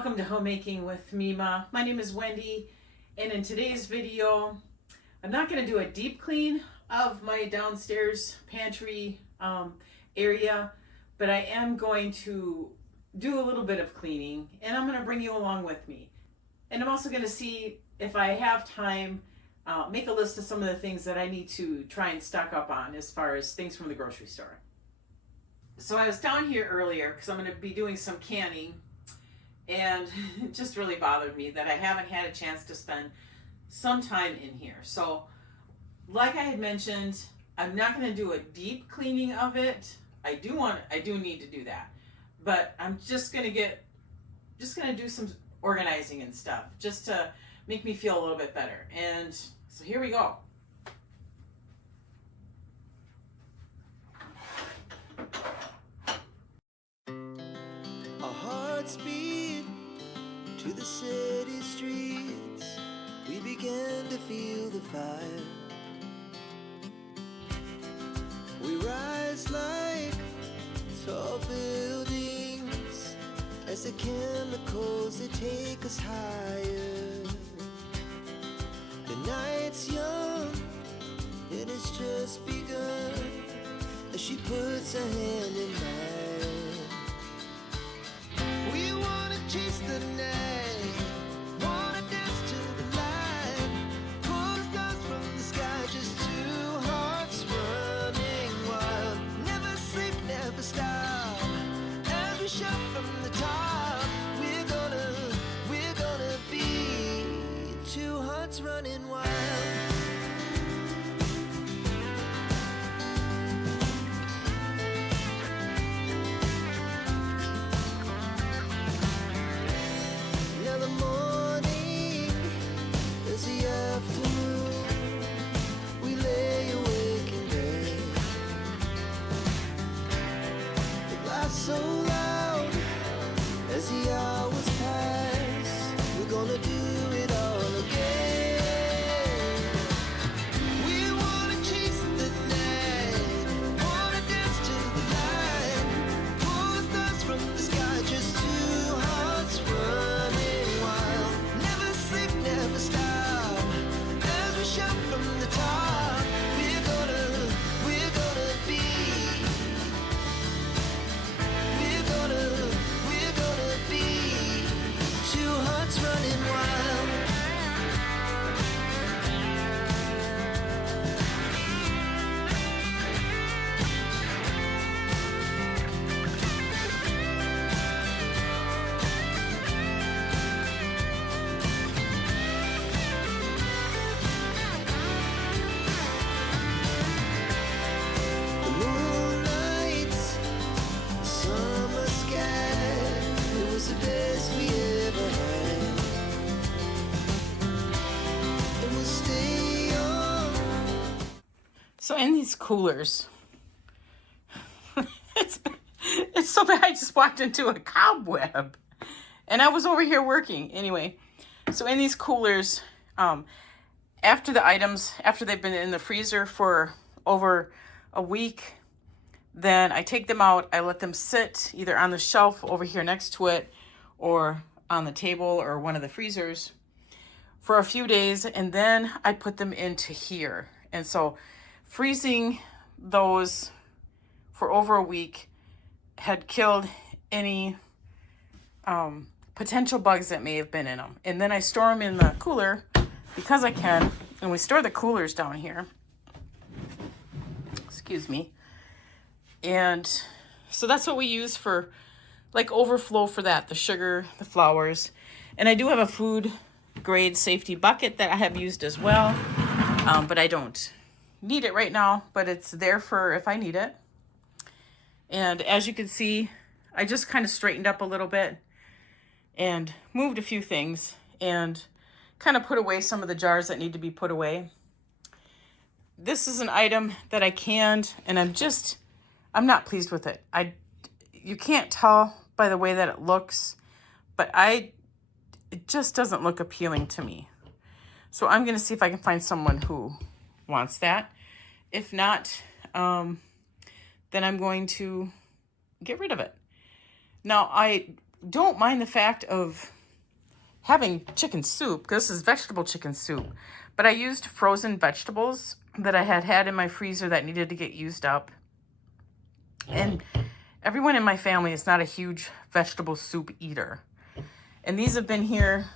Welcome to Homemaking with Mima. My name is Wendy, and in today's video, I'm not going to do a deep clean of my downstairs pantry area, but I am going to do a little bit of cleaning, and I'm going to bring you along with me. And I'm also going to see if I have time, make a list of some of the things that I need to try and stock up on as far as things from the grocery store. So I was down here earlier because I'm going to be doing some canning. And it just really bothered me that I haven't had a chance to spend some time in here. So, like I had mentioned, I'm not going to do a deep cleaning of it. I do need to do that, but I'm just going to do some organizing and stuff just to make me feel a little bit better. And so here we go. Our hearts beat to the city streets. We began to feel the fire. We rise like tall buildings as the chemicals, they take us higher. The night's young, it has just begun as she puts her hand in mine. We wanna chase the night, wanna dance to the light, pull the stars from the sky, just two hearts running wild. Never sleep, never stop, as we shout from the top. We're gonna be two hearts running wild. So loud as the hours pass, we're gonna do it all again. We wanna chase the night, wanna dance to the light, pull the stars from the sky, just two hearts running wild. Never sleep, never stop, as we shout from the top. We're gonna be two hearts running wild. The moonlight, summer sky, it was the best we ever had. And we'll stay on. So in these coolers, it's so bad. I just walked into a cobweb, and I was over here working anyway. So in these coolers, after they've been in the freezer for over a week, then I take them out. I let them sit either on the shelf over here next to it, or on the table or one of the freezers for a few days, and then I put them into here. And so freezing those for over a week had killed any potential bugs that may have been in them. And then I store them in the cooler because I can, and we store the coolers down here. Excuse me. And so that's what we use for like overflow for that, the sugar, the flours. And I do have a food grade safety bucket that I have used as well, but I don't need it right now, but it's there for if I need it. And as you can see, I just kind of straightened up a little bit and moved a few things and kind of put away some of the jars that need to be put away. This is an item that I canned, and I'm not pleased with it. You can't tell by the way that it looks, but it just doesn't look appealing to me. So I'm going to see if I can find someone who wants that. If not, then I'm going to get rid of it. Now, I don't mind the fact of having chicken soup, because this is vegetable chicken soup, but I used frozen vegetables that I had in my freezer that needed to get used up. And everyone in my family is not a huge vegetable soup eater. And these have been here,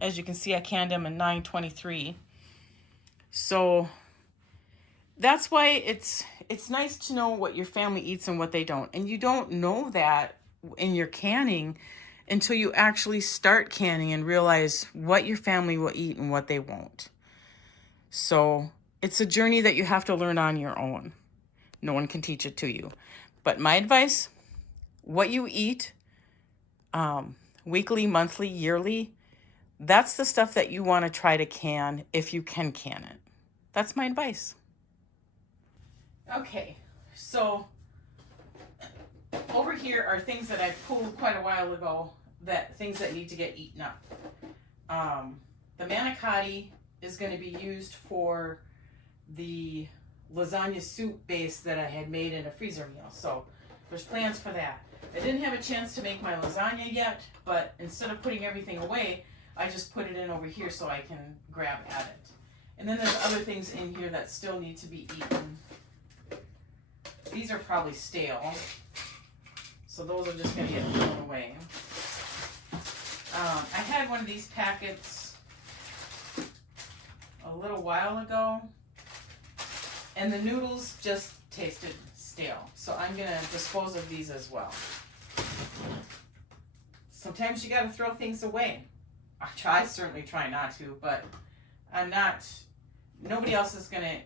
as you can see, I canned them in 9/23. So that's why it's nice to know what your family eats and what they don't. And you don't know that in your canning until you actually start canning and realize what your family will eat and what they won't. So it's a journey that you have to learn on your own. No one can teach it to you. But my advice, what you eat weekly, monthly, yearly, that's the stuff that you want to try to can if you can can it. That's my advice. Okay, so over here are things that I pulled quite a while ago, things that need to get eaten up. The manicotti is going to be used for the lasagna soup base that I had made in a freezer meal. So there's plans for that. I didn't have a chance to make my lasagna yet, but instead of putting everything away, I just put it in over here so I can grab at it. And then there's other things in here that still need to be eaten. These are probably stale, so those are just going to get thrown away. I had one of these packets a little while ago, and the noodles just tasted stale, so I'm going to dispose of these as well. Sometimes you got to throw things away. I certainly try not to, but nobody else is going to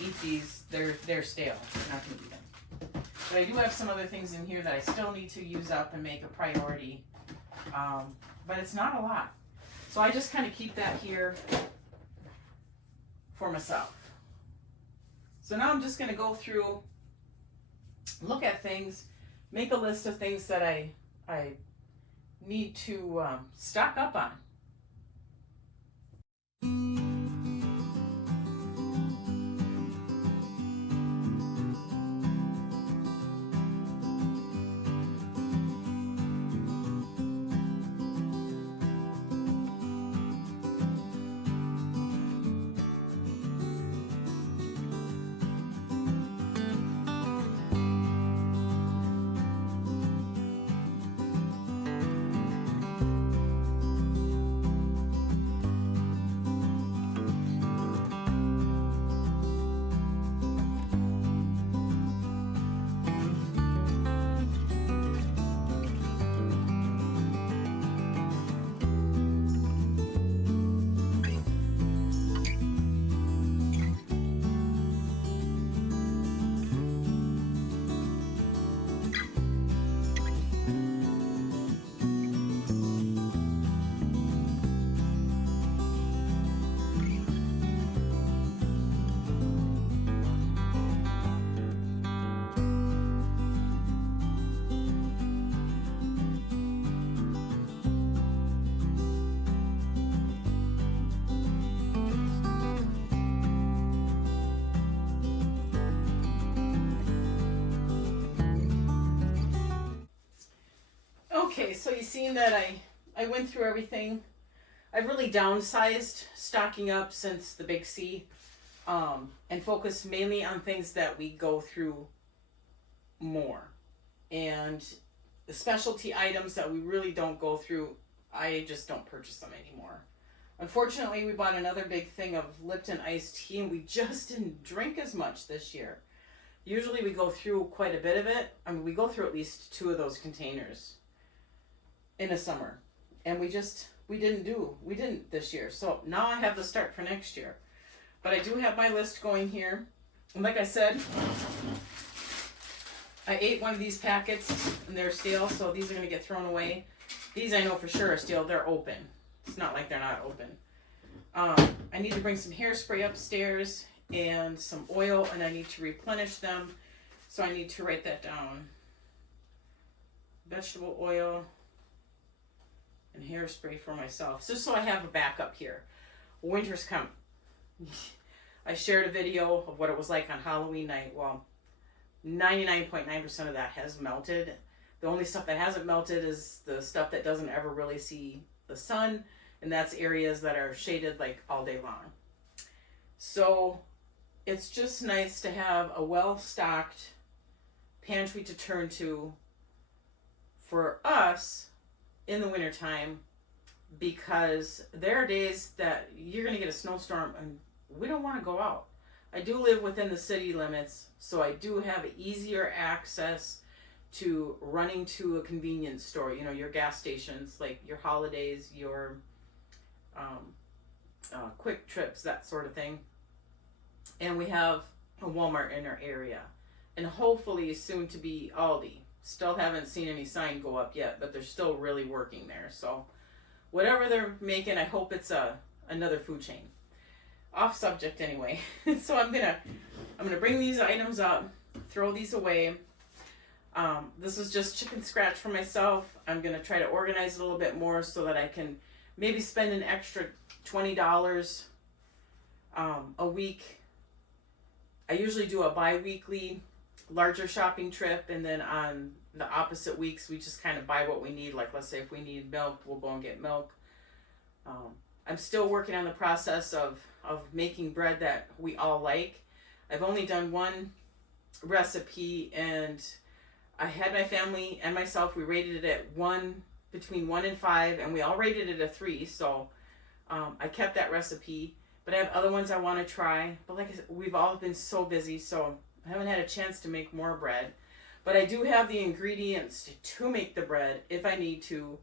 eat these. They're stale. You're not going to eat them. But I do have some other things in here that I still need to use up and make a priority. But it's not a lot. So I just kind of keep that here for myself. So now I'm just going to go through, look at things, make a list of things that I need to stock up on. Okay, so you've seen that I went through everything. I've really downsized stocking up since the Big C, and focused mainly on things that we go through more. And the specialty items that we really don't go through, I just don't purchase them anymore. Unfortunately, we bought another big thing of Lipton iced tea, and we just didn't drink as much this year. Usually we go through quite a bit of it. I mean, we go through at least 2 of those containers in a summer, and we didn't this year. So now I have the start for next year. But I do have my list going here, and like I said, I ate one of these packets and they're stale, so these are going to get thrown away. These I know for sure are stale. They're open. It's not like they're not open. I need to bring some hairspray upstairs and some oil, and I need to replenish them, so I need to write that down. Vegetable oil and hairspray for myself, just so I have a backup here. Winter's come. I shared a video of what it was like on Halloween night. Well, 99.9% of that has melted, The only stuff that hasn't melted is the stuff that doesn't ever really see the sun, and that's areas that are shaded like all day long. So it's just nice to have a well-stocked pantry to turn to for us in the wintertime, because there are days that you're going to get a snowstorm and we don't want to go out. I do live within the city limits, so I do have easier access to running to a convenience store, you know, your gas stations, like your Holidays, your Quick Trips, that sort of thing. And we have a Walmart in our area, and hopefully soon to be Aldi. Still haven't seen any sign go up yet, but they're still really working there. So whatever they're making, I hope it's another food chain. Off subject anyway. So I'm gonna bring these items up, throw these away. This is just chicken scratch for myself. I'm gonna try to organize it a little bit more so that I can maybe spend an extra $20 a week. I usually do a bi-weekly larger shopping trip, and then on the opposite weeks we just kind of buy what we need. Like, let's say if we need milk, we'll go and get milk. I'm still working on the process of making bread that we all like. I've only done one recipe, and I had my family and myself, we rated it at between 1 and 5, and we all rated it a 3. So I kept that recipe, but I have other ones I want to try. But like I said, we've all been so busy, so I haven't had a chance to make more bread. But I do have the ingredients to make the bread if I need to.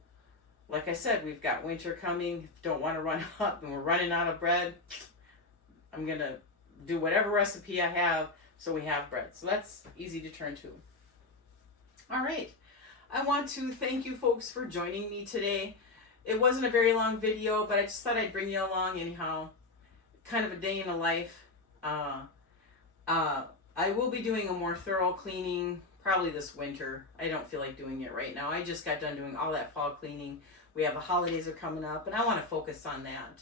Like I said, we've got winter coming. Don't want to run up and we're running out of bread. I'm going to do whatever recipe I have so we have bread. So that's easy to turn to. All right. I want to thank you folks for joining me today. It wasn't a very long video, but I just thought I'd bring you along anyhow. Kind of a day in the life. I will be doing a more thorough cleaning probably this winter. I don't feel like doing it right now. I just got done doing all that fall cleaning. We have the holidays are coming up, and I want to focus on that.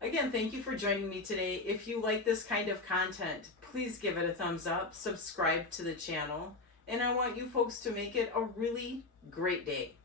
Again, thank you for joining me today. If you like this kind of content, please give it a thumbs up, subscribe to the channel, and I want you folks to make it a really great day.